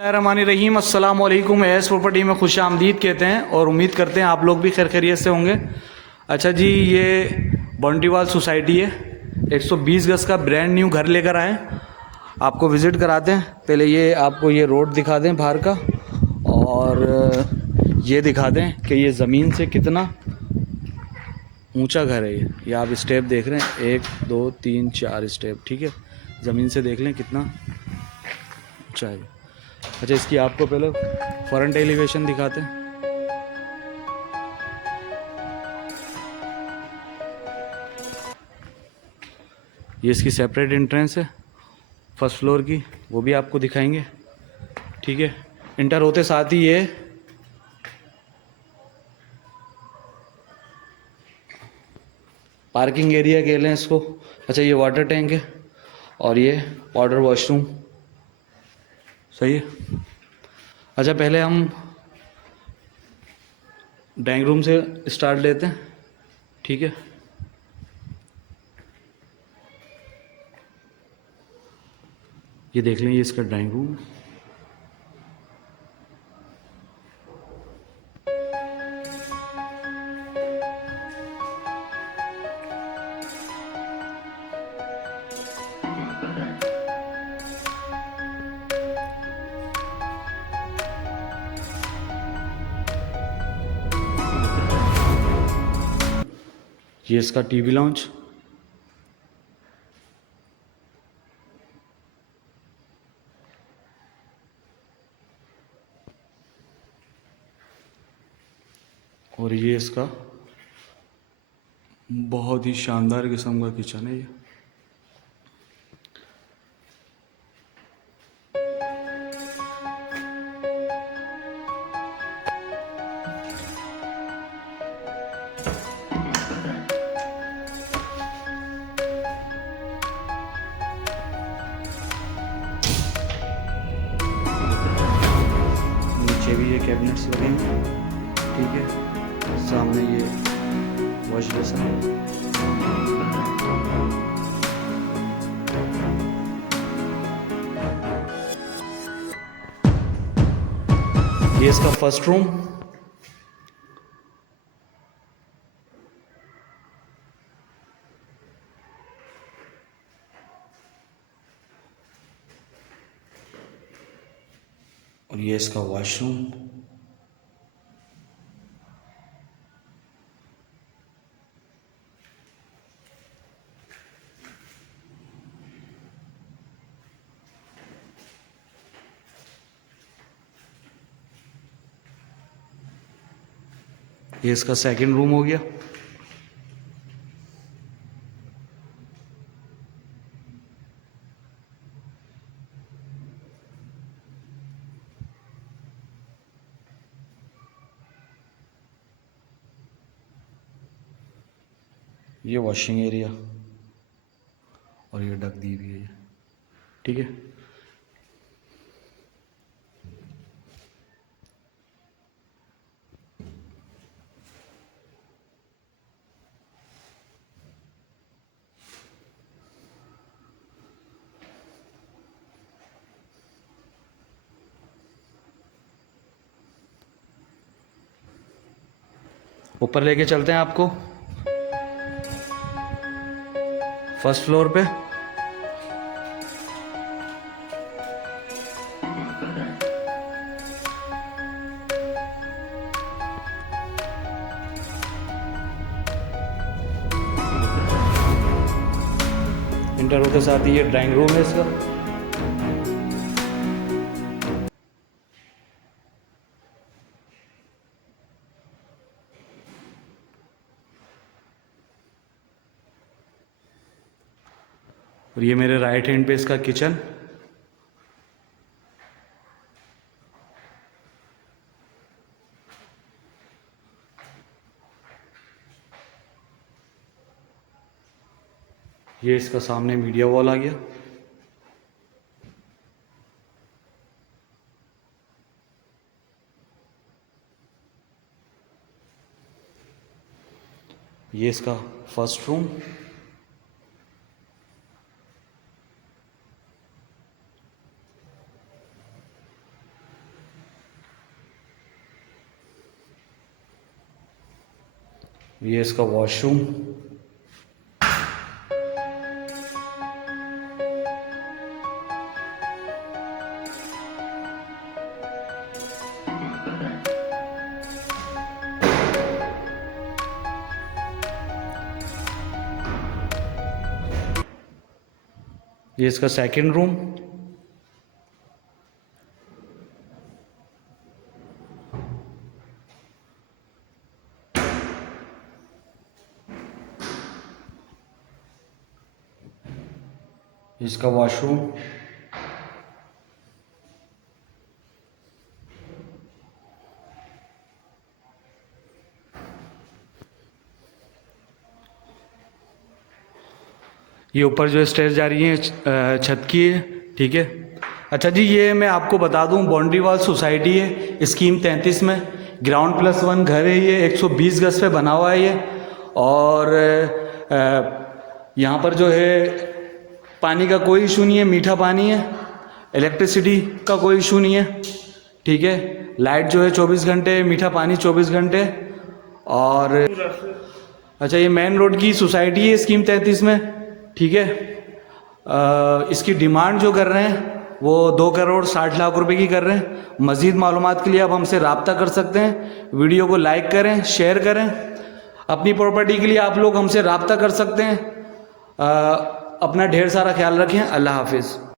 रहीम अस्सलाम वालेकुम। S property में खुश आमदीद कहते हैं और उम्मीद करते हैं आप लोग भी खैर खैरियत से होंगे। अच्छा जी, ये बॉन्टीवाल सोसाइटी है। 120 गज का ब्रांड न्यू घर लेकर आए, आपको विज़िट कराते हैं। पहले ये आपको ये रोड दिखा दें बाहर का, और ये दिखा दें कि ये ज़मीन से कितना ऊंचा घर है। ये आप स्टेप देख रहे हैं, 1 2 3 4 स्टेप, ठीक है। ज़मीन से देख लें कितना ऊंचा है। अच्छा, इसकी आपको पहले फ्रंट एलिवेशन दिखाते हैं। ये इसकी सेपरेट एंट्रेंस है फर्स्ट फ्लोर की, वो भी आपको दिखाएंगे, ठीक है। इंटर होते साथ ही ये पार्किंग एरिया कह लें इसको। अच्छा, ये वाटर टैंक है और ये पाउडर वॉशरूम, सही है। अच्छा, पहले हम ड्राइंग रूम से स्टार्ट लेते हैं, ठीक है। ये देख लें, ये इसका ड्राइंग रूम। ये इसका टीवी लॉन्च, और ये इसका बहुत ही शानदार किस्म का किचन है। नीचे भी ये कैबिनेट्स लगे हैं, ठीक है। सामने ये वॉश बेसिन है। ये इसका फर्स्ट रूम, और ये इसका वॉशरूम। ये इसका सेकंड रूम हो गया। ये वॉशिंग एरिया और ये डक दी हुई है, ठीक है। ऊपर लेके चलते हैं आपको फर्स्ट फ्लोर पे। इंटर होते साथ ही ये ड्राइंग रूम है इसका। और ये मेरे राइट हैंड पे इसका किचन। ये इसका सामने मीडिया वॉल आ गया। ये इसका फर्स्ट रूम। ये इसका वॉशरूम। ये इसका सेकंड रूम। इसका वॉशरूम। ये ऊपर जो स्टेज जा रही है छत की है, ठीक है। अच्छा जी, ये मैं आपको बता दूं, बाउंड्री वाल सोसाइटी है, स्कीम 33 में, ग्राउंड प्लस 1 घर है। ये 120 गज पे बना हुआ है ये। और यहाँ पर जो है पानी का कोई इशू नहीं है, मीठा पानी है। इलेक्ट्रिसिटी का कोई इशू नहीं है, ठीक है। लाइट जो है 24 घंटे, मीठा पानी 24 घंटे। और अच्छा, ये मेन रोड की सोसाइटी है स्कीम 33 में, ठीक है। इसकी डिमांड जो कर रहे हैं वो 2,60,00,000 रुपए की कर रहे हैं। मज़ीद मालूमात के लिए आप हमसे रब्ता कर सकते हैं। वीडियो को लाइक करें, शेयर करें। अपनी प्रॉपर्टी के लिए आप लोग हमसे रब्ता कर सकते हैं। अपना ढेर सारा ख्याल रखें। अल्लाह हाफिज़।